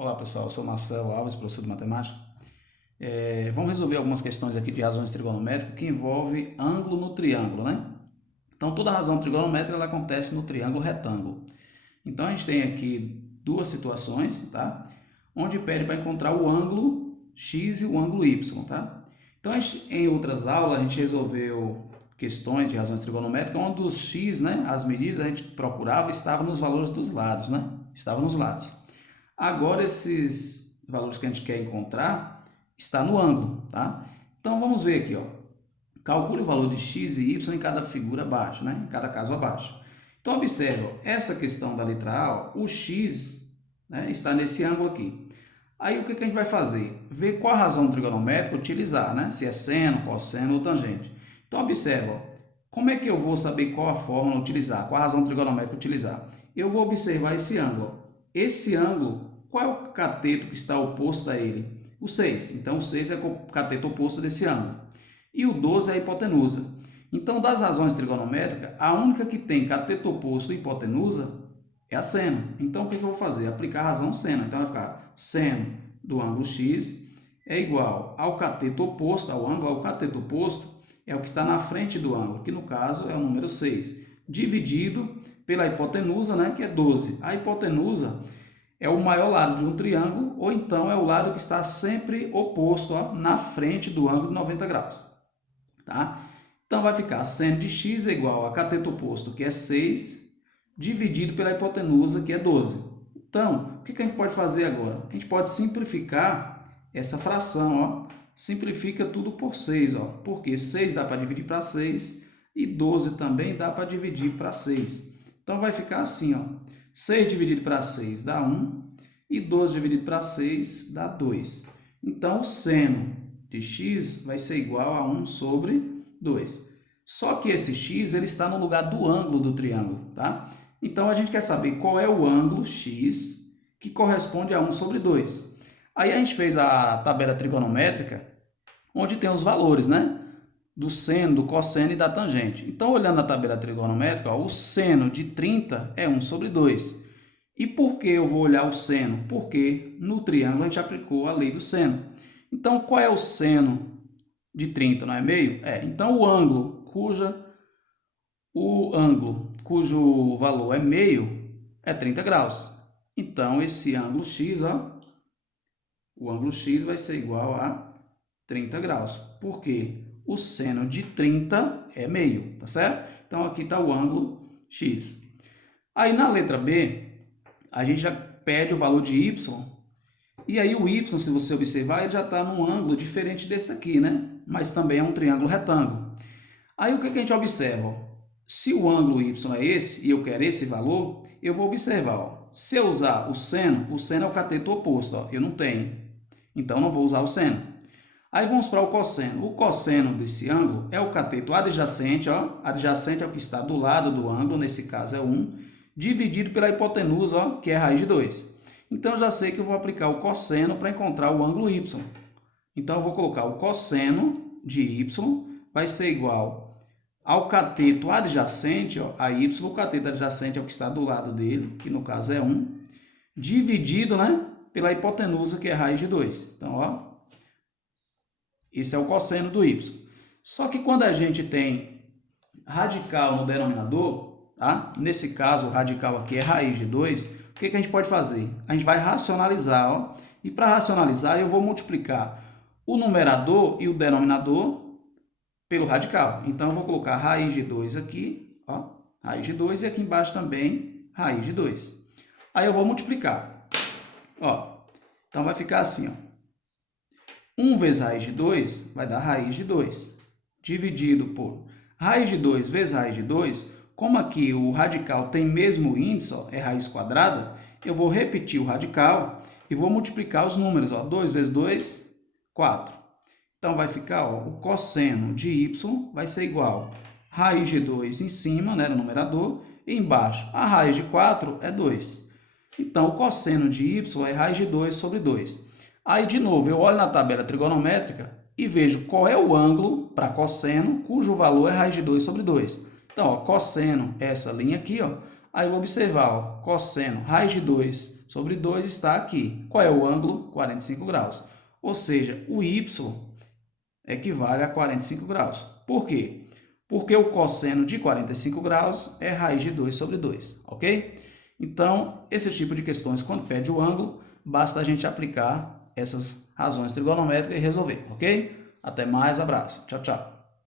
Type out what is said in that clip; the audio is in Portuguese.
Olá pessoal, eu sou Marcelo Alves, professor de matemática. Vamos resolver algumas questões aqui de razões trigonométricas que envolvem ângulo no triângulo, né? Então toda razão trigonométrica ela acontece no triângulo retângulo. Então a gente tem aqui duas situações, tá? Onde pede para encontrar o ângulo x e o ângulo y, tá? Então em outras aulas a gente resolveu questões de razões trigonométricas onde os x, né, as medidas a gente procurava estavam nos valores dos lados, né? Estavam nos lados. Agora, esses valores que a gente quer encontrar está no ângulo, tá? Então, vamos ver aqui, ó. Calcule o valor de x e y em cada figura abaixo, né? Em cada caso abaixo. Então, observe, ó, essa questão da letra A, ó, o x, né, está nesse ângulo aqui. Aí, o que a gente vai fazer? Ver qual a razão trigonométrica utilizar, né? Se é seno, cosseno ou tangente. Então, observe, ó, como é que eu vou saber qual a fórmula utilizar, qual a razão trigonométrica utilizar? Eu vou observar esse ângulo, ó. Esse ângulo, qual é o cateto que está oposto a ele? O 6. Então, o 6 é o cateto oposto desse ângulo. E o 12 é a hipotenusa. Então, das razões trigonométricas, a única que tem cateto oposto e hipotenusa é a seno. Então, o que eu vou fazer? Aplicar a razão seno. Então, vai ficar seno do ângulo x é igual ao cateto oposto, ao ângulo, ao cateto oposto, é o que está na frente do ângulo, que no caso é o número 6, dividido pela hipotenusa, né, que é 12. A hipotenusa é o maior lado de um triângulo, ou então é o lado que está sempre oposto, ó, na frente do ângulo de 90 graus. Tá? Então, vai ficar seno de x é igual a cateto oposto, que é 6, dividido pela hipotenusa, que é 12. Então, o que a gente pode fazer agora? A gente pode simplificar essa fração, ó. Simplifica tudo por 6, ó, porque 6 dá para dividir para 6 e 12 também dá para dividir para 6. Então, vai ficar assim, ó. 6 dividido para 6 dá 1 e 12 dividido para 6 dá 2. Então, o seno de x vai ser igual a 1 sobre 2. Só que esse x ele está no lugar do ângulo do triângulo, tá? Então, a gente quer saber qual é o ângulo x que corresponde a 1 sobre 2. Aí a gente fez a tabela trigonométrica, onde tem os valores, né? Do seno, do cosseno e da tangente. Então, olhando na tabela trigonométrica, ó, o seno de 30 é 1 sobre 2. E por que eu vou olhar o seno? Porque no triângulo a gente aplicou a lei do seno. Então, qual é o seno de 30? Não é meio? Então, o ângulo cujo valor é meio é 30 graus. Então, esse ângulo x, ó, o ângulo x vai ser igual a 30 graus. Por quê? O seno de 30 é meio, tá certo? Então, aqui está o ângulo x. Aí, na letra B, a gente já pede o valor de y. E aí, o y, se você observar, ele já está num ângulo diferente desse aqui, né? Mas também é um triângulo retângulo. Aí, o que a gente observa? Se o ângulo y é esse, e eu quero esse valor, eu vou observar, ó. Se eu usar o seno é o cateto oposto, ó. Eu não tenho. Então, não vou usar o seno. Aí vamos para o cosseno. O cosseno desse ângulo é o cateto adjacente, ó. Adjacente é o que está do lado do ângulo, nesse caso é 1, dividido pela hipotenusa, ó, que é a raiz de 2. Então, eu já sei que eu vou aplicar o cosseno para encontrar o ângulo y. Então, eu vou colocar o cosseno de y vai ser igual ao cateto adjacente, ó, a y, o cateto adjacente é o que está do lado dele, que no caso é 1, dividido, né, pela hipotenusa, que é a raiz de 2. Então, ó, esse é o cosseno do y. Só que quando a gente tem radical no denominador, tá? Nesse caso, o radical aqui é raiz de 2, o que a gente pode fazer? A gente vai racionalizar, ó, e para racionalizar eu vou multiplicar o numerador e o denominador pelo radical. Então, eu vou colocar raiz de 2 aqui, ó, raiz de 2, e aqui embaixo também raiz de 2. Aí eu vou multiplicar. Ó, então, vai ficar assim, ó. 1 vezes raiz de 2 vai dar raiz de 2, dividido por raiz de 2 vezes raiz de 2. Como aqui o radical tem mesmo índice, ó, é raiz quadrada, eu vou repetir o radical e vou multiplicar os números. Ó, 2 vezes 2, 4. Então, vai ficar, ó, o cosseno de y vai ser igual a raiz de 2 em cima, né, no numerador, e embaixo a raiz de 4 é 2. Então, o cosseno de y é raiz de 2 sobre 2. Aí, de novo, eu olho na tabela trigonométrica e vejo qual é o ângulo para cosseno, cujo valor é raiz de 2 sobre 2. Então, ó, cosseno é essa linha aqui, ó. Aí eu vou observar, ó, cosseno, raiz de 2 sobre 2 está aqui. Qual é o ângulo? 45 graus. Ou seja, o y equivale a 45 graus. Por quê? Porque o cosseno de 45 graus é raiz de 2 sobre 2, ok? Então, esse tipo de questões, quando pede o ângulo, basta a gente aplicar essas razões trigonométricas e resolver, ok? Até mais, abraço. Tchau, tchau.